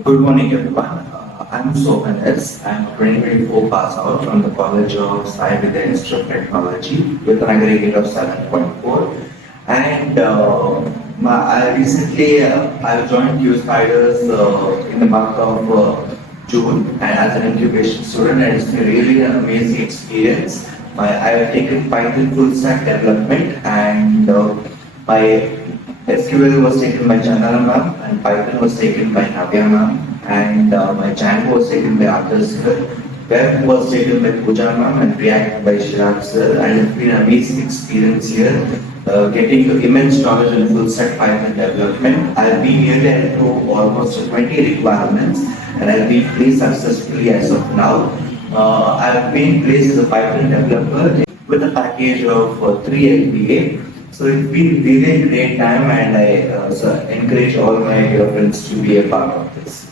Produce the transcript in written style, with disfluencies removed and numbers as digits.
Good morning, everyone. I'm SOHAN S. I'm a 2024 pass out from the College of Cyber Institute of Technology with an aggregate of 7.4. And I recently I joined Jspiders in the month of June and as an incubation student, and it's been really an amazing experience. I have taken Python full stack development and my SQL was taken by Chandana ma'am and Python was taken by Navya ma'am and my Django was taken by Arthur sir. Web was taken by Pooja ma'am and React by Shirag sir, and it's been an amazing experience here. Getting immense knowledge in full stack Python development. I've been here into almost 20 requirements and I've been placed successfully as of now. I've been placed as a Python developer with a package of 3 LPA. So it's been really a great time and I encourage all my friends to be a part of this.